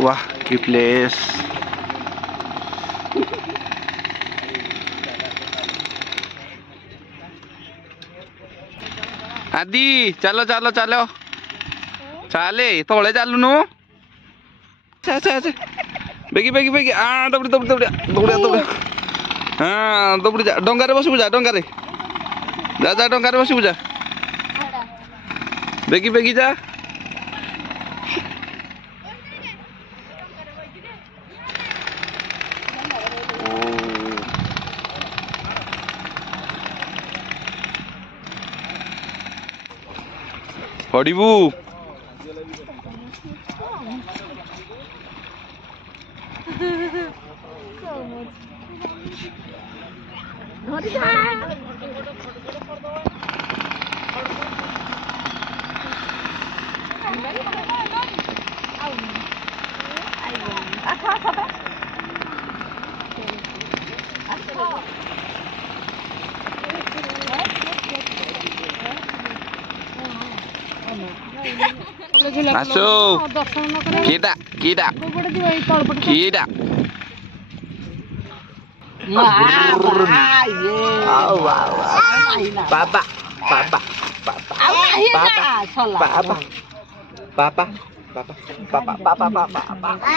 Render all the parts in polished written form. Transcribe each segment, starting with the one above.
वाह की प्लेस। आदि चलो चलो चलो चाले तले चलुनु। बेगी बेगी बेगी दौड़ी दौड़ी दौड़िया दौड़िया दौड़िया हाँ दौड़ी जा डंगारे बसबु जा डंगारे जा जा डंगारे बसबु जा बेगी बेगी जा। पड़बू आसो कीटा कीटा कीटा पापा पापा पापा पापा पापा पापा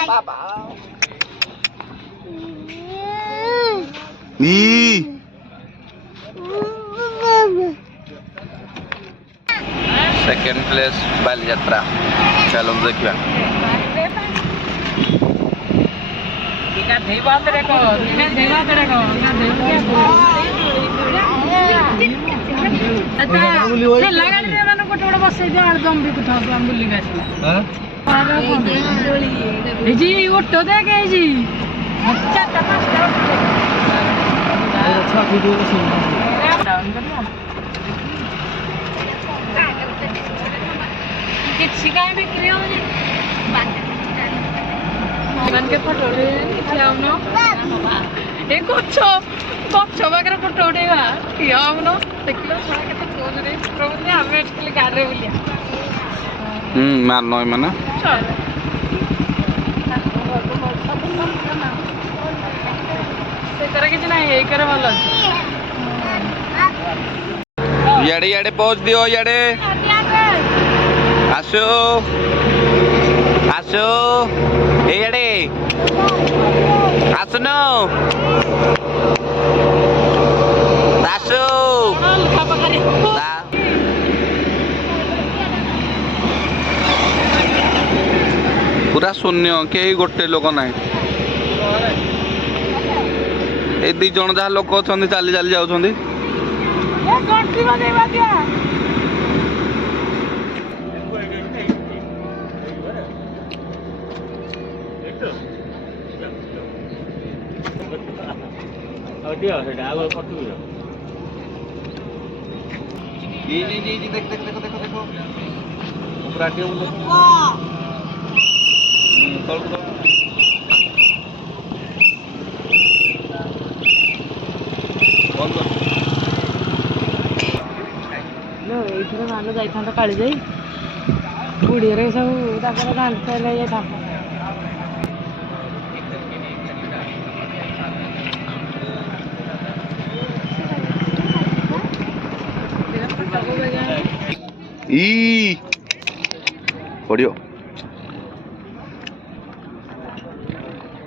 पापा सेकेंड प्लेस बालीयात्रा चलो देखिए फोटो पाखे फोटो उठेगा गाड़ी मार नई माने भल इे इे पहुँच दियो इे आसो आसो इे आसन आसो पूरा शून्य कई गोटे लोक ना ए दी जन जहाँ लोक अच्छा चली चली जाऊँ देख देख देखो देखो देखो जाइथा काली जाई बुढ़ी सब गांधी पड़ो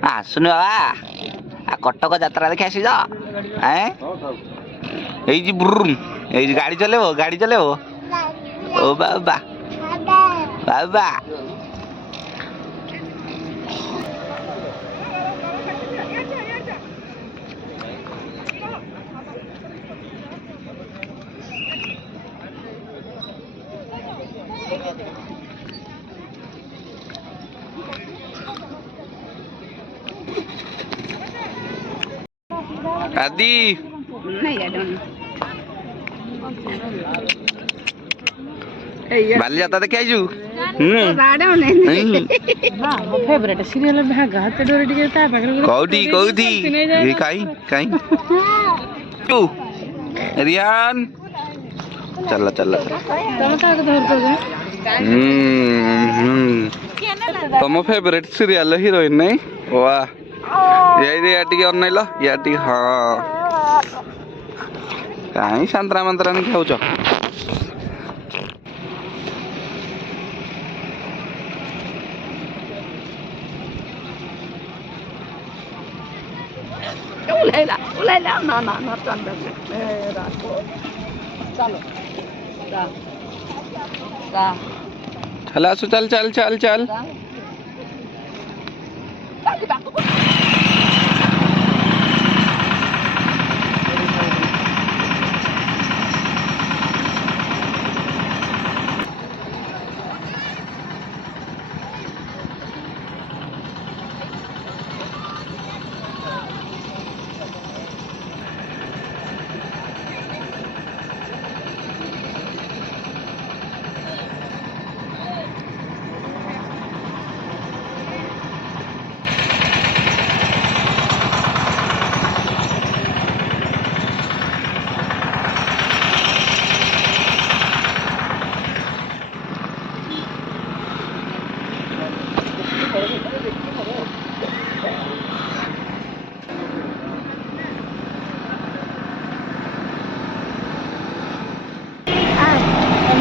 आसुन बाबा कटक यात्रा देखी आसी गाड़ी चलेबो ओ बाबा बाबा आदि बाली जाता देखी आइजु फेवरेट सीरियल भागा हाथ डोरी टिके ता पाखरे कोठी कोठी काई काई रियान चला चला तुम फेवरेट सीरियल हीरोइन नहीं वाह या टी अनैल या टी हाँ कहीं संतरा मंतरा नहीं खाऊ चल आसु चल चल चल चल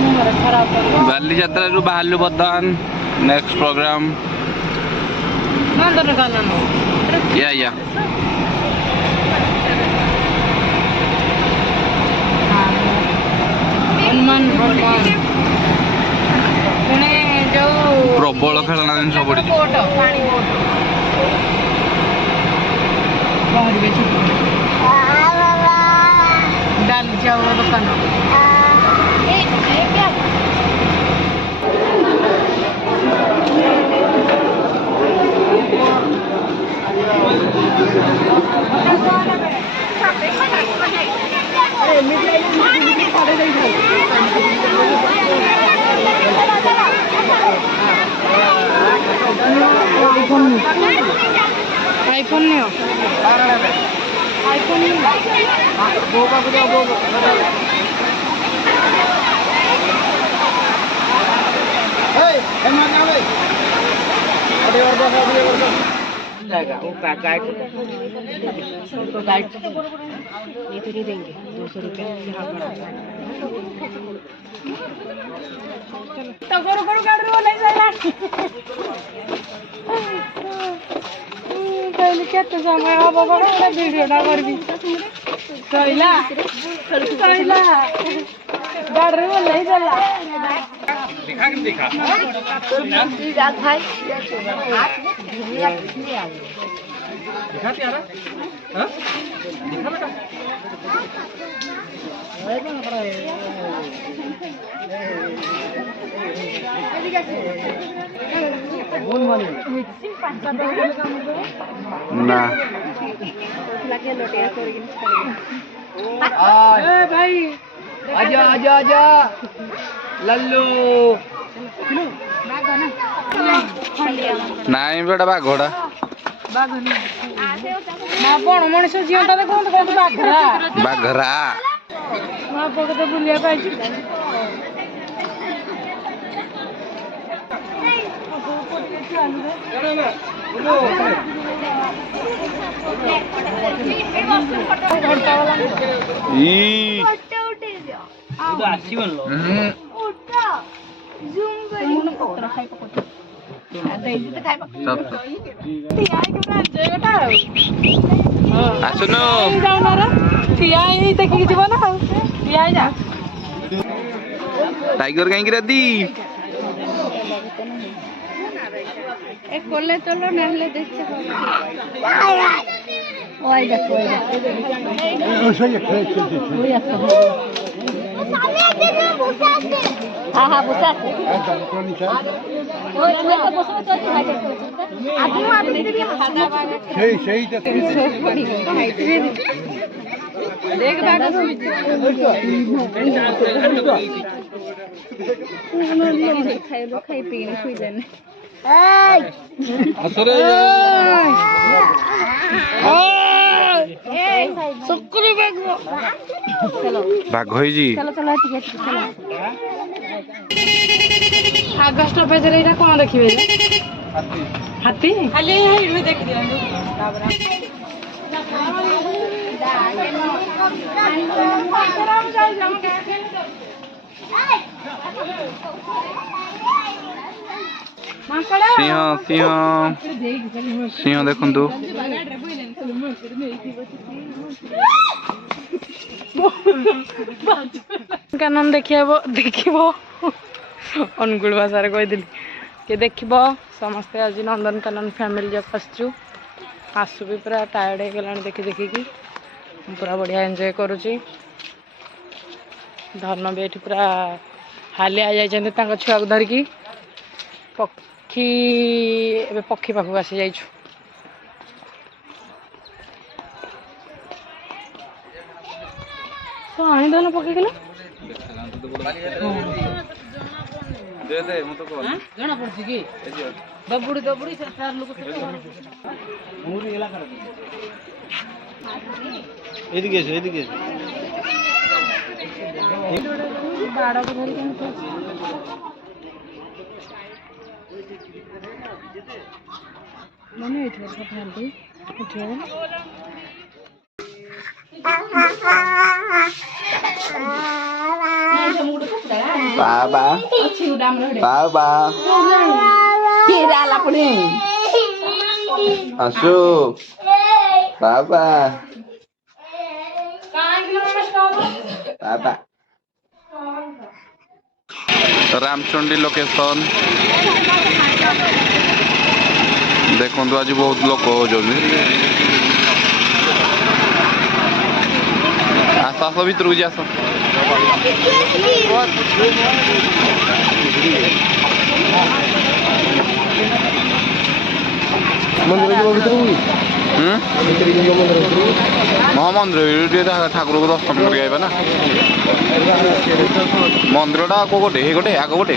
बाली यात्रा रू बाहरलु बर्तमान नेक्स्ट प्रोग्राम या प्रबल खेलना जिन पड़ी डाली चावल दुकान आईफोन नहीं हो आईफोन नहीं जाएगा वो गाइड तो गाइड ये तो नहीं देंगे 200 रुपये यहाँ तो करो करो गाड़ी वो नहीं जाना कहले केते समय अब बड़ा वीडियो ना करबी कहला कहला गाड़ी वो नहीं जाला दिखा के दिखा जा भाई दिखा यार हां दिखा बेटा ना ए भाई आजा आजा आजा लल्लू नाई बेटा बा घोड़ा माँ कौन मनुष्य जीवन ता कौन कौन बाघरा बाघरा माँ पकड़ तो बुलिया पाई आसुनु टाइगर कहीं दी कोले चलो नहले देखते ओए देखो हाँ हाँ बुसाते देख खाई पीने खुई देने असरे शुक्र चलो बाघ होइजी चलो चलो चलो आगे स्टॉपेज रे कौन देखिए हाथी खाली देख दिया सिंह सिंह सिंह देखंतु कानन देखिब अनुकूल भाषा कहीदी कि देखिब समस्ते आज नंदनकानन फैमिली जब आसु भी पूरा टायर्ड हो गला देखी देखिकी पूरा बढ़िया एंजॉय करुच्ची धन भी ये पूरा हालिया जाइए छुआ को धरिकी पक्षी ए पक्षी पाखक आसी जाइछु तो आनी धन पकेइल जना पड़ी कि दबुड़ी दबुड़ी चार लोग बाड़ा को धरी मम्मी उठे खाली उठे बाबा बाबा आसु बाबा बाबा रामचंडी लोकेशन देखो आज बहुत लोक हो आस आस भर को आस मंदिर ठाकुर को दर्शन कर ना मंदिरटा को गोटे गोटे आग गोटे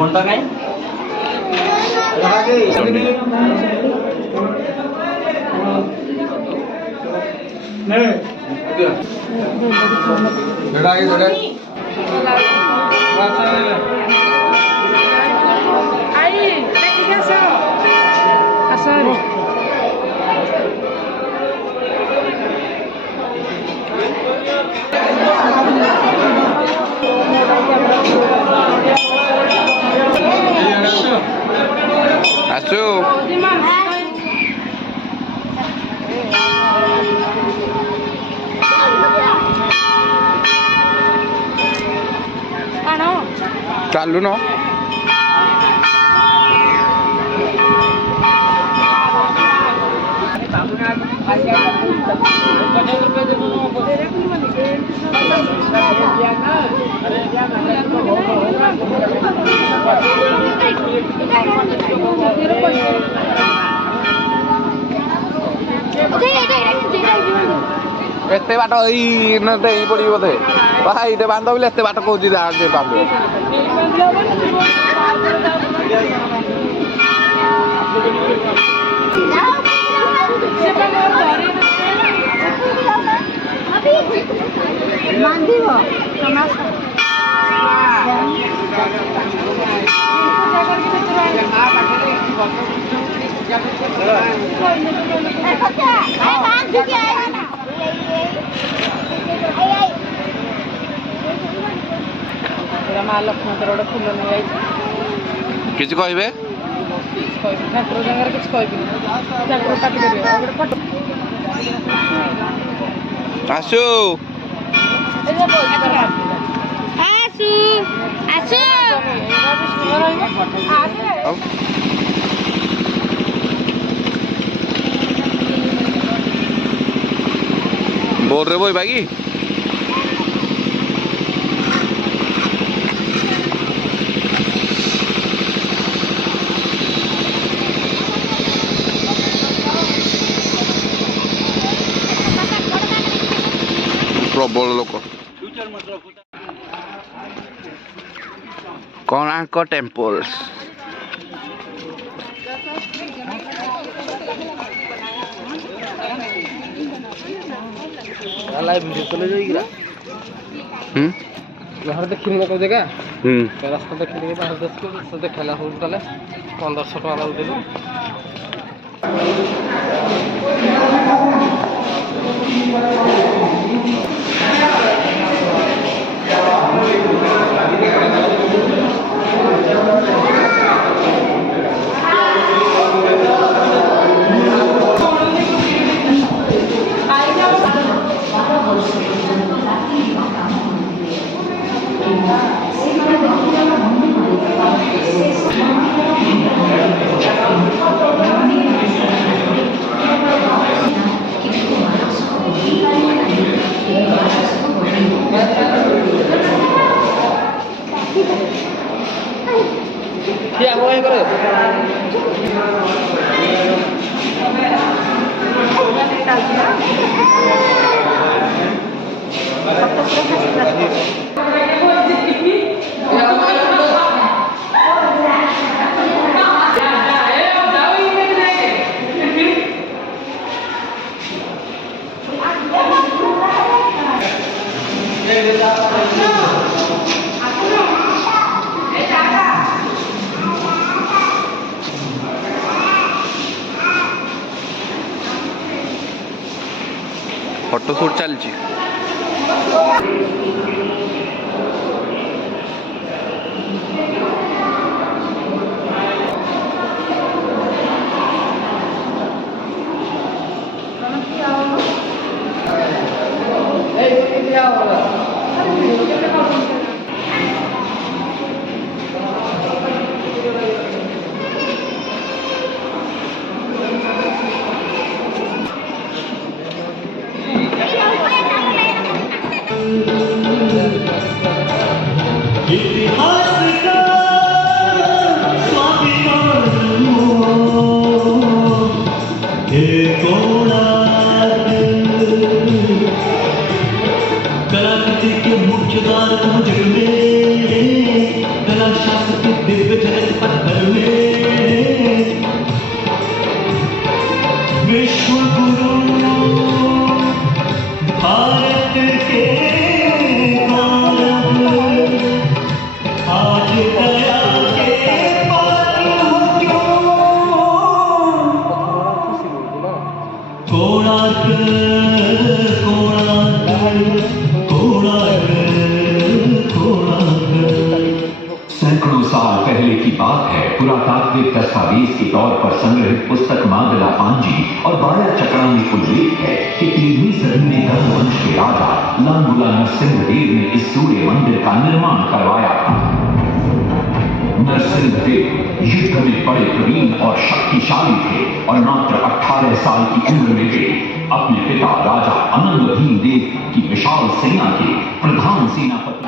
घंटा कहीं आसु चालू न एते बाट पड़ी बोधे भाई बांध बोले एते बाट कौच बांध माँ लक्ष्मी गोटे फुल नहीं किसी कहे ठाकुर जगह किसी कह ठाकुर पार्टी कर फटो आसु बोल रहे बोई बागी ପ୍ରବଳ ଲୋକ। କୋଣାର୍କ ଟେମ୍ପଲ୍ସ। ବାହାର ଦେଖିନି ନା କୋଉ ଜାଗା ହୁଁ ରାସ୍ତା ଦେଖିଲି ବାହାର ଦେଖେଇଲା ସବୁ ତାହେଲେ 1500 ଟଙ୍କା ଲାଗୁଦେଲୁ। ଠିଆ ହୁଅ ଏଇ କରେ। ଫଟୋ ସୁଟ୍ ଚାଲିଛି। कलाकृति के मुख्य द्वार जग में कला शास्त्र के दिव्य झलक पत्थर में विश्व गुरु भारत के गौरव आज दया के पात्र क्यों कोणार्क सैकड़ों साल पहले की बात है। पुरातात्विक दस्तावेज के तौर पर संग्रहित पुस्तक मागला पांजी और बाया चकड़ा में उल्लेख है कि 13वीं सदी में गंग वंश के राजा लांगुला नरसिंहदेव ने इस सूर्य मंदिर का निर्माण करवाया था। नरसिंहदेव युद्ध में बड़े प्रवीण और शक्तिशाली थे और मात्र 18 साल की उम्र में वे अपने पिता राजा अनंग भीम देव की विशाल सेना के प्रधान सेनापति।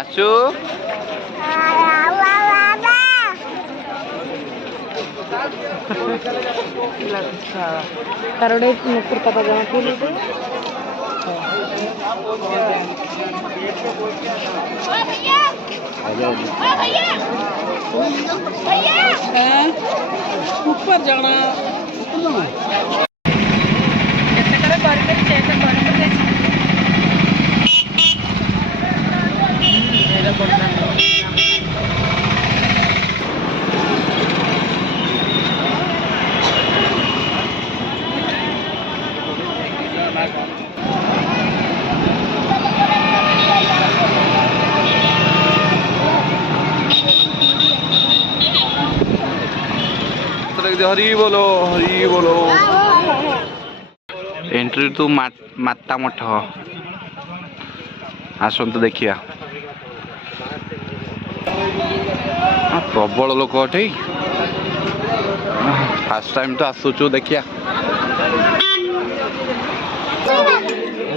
आसु ତାର ଗୋଟେ କୁର୍ତ୍ତା ପାଜାମା ଫୁଲ ऊपर जाना हरी बोलो हरी बोलो। एंट्री टू माता मठ आसतु देखिया प्रबल लोक अठे फास्ट टाइम तो आसुचु देखिया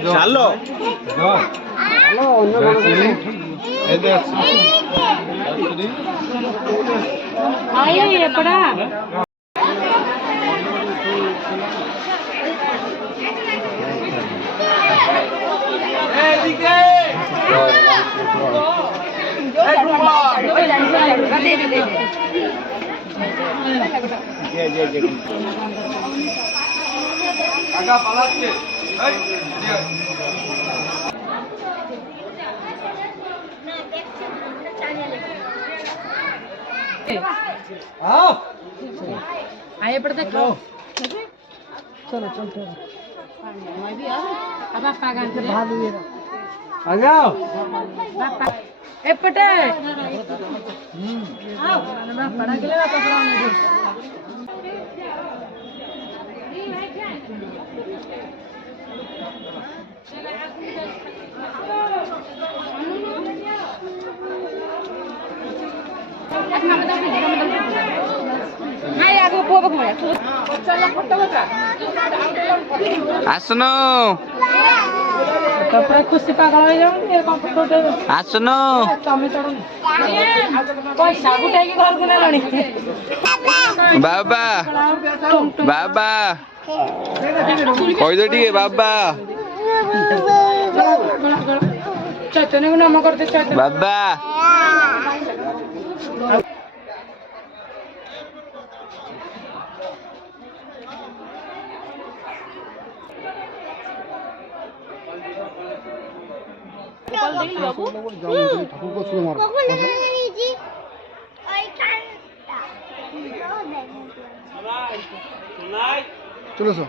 चलो Agak palas ke. Dia. आइए पड़ते खाओ चलो चलते अब आप कागज पे भालू ये आ जाओ ए पटे आओ ना पड़ा के ले कपड़ा में दे हाय आगो पोबक में चलो फोटो बता आसनो कपड़ा खुशी पागल हो जाऊं ये कौन फोटो आसनो तमे चढ़ो पैसा गुटाई के घर को ले लणी बाबा बाबा कहि दे ठीक बाबा चैतन्य को नाम करते चैतन्य बाबा चलो सर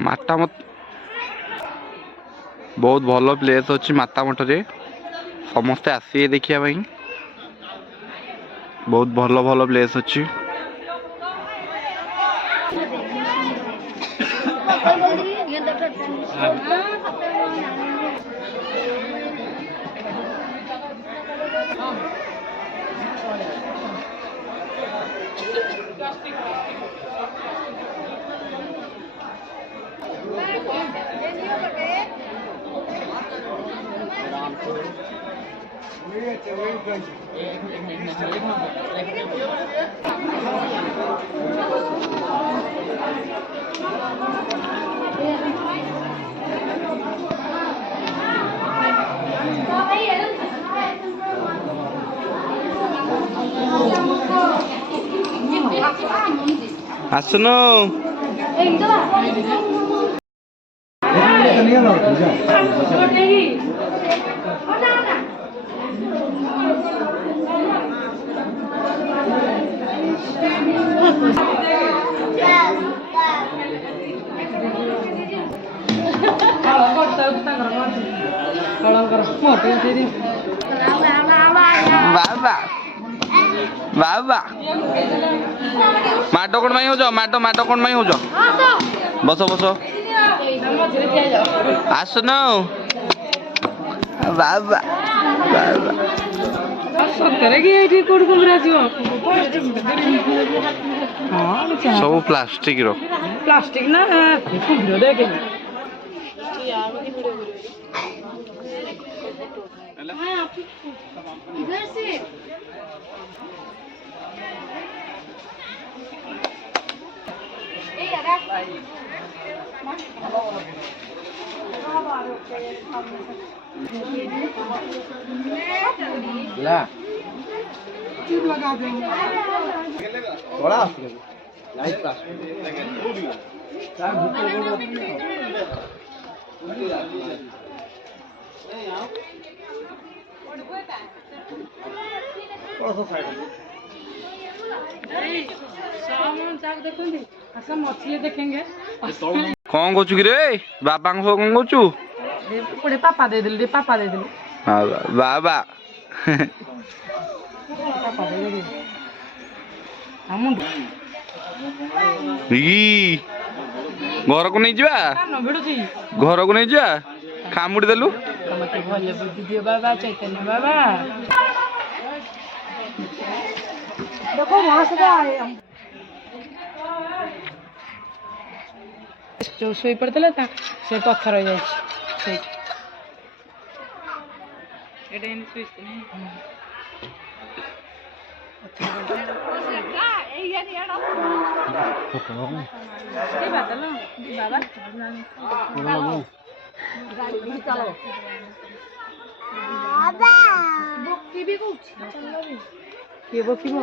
माता मठ बहुत भल प्लेस अच्छी माता मठ रे समस्ते आसिए देखिया भाई बहुत भल भल प्लेस अच्छी आसनो बाबा बाबा माटो कोण माई हो जाओ माटो कोण माई हो जाओ बसो बसो आसनो बाबा बाबा सତରେ କି ଏଇଠି କୋଉଠି କୁମ୍ଭୀର ଆସିବ सब प्लास्टिक रो प्लास्टिक ना कुम्भीର ଦେଖେ इधर से ला लगा देंगे थोड़ा लाइट का मछली देखेंगे कौन कोचु कि रे बाबा को कौन कोचु पुढे पापा दे दिले पापा दे दिले बाबा पापा दे दिले हम ई घर को नहीं जा न भिडुची घर को नहीं जा खामुड़ी देलु मते भले बुद्धि दियो बाबा चैतन्य बाबा देखो वहां से आए हम जो सोई पड़तले ता से पत्थर हो जाय छै एडे इन स्विच କିଏ ବକିବ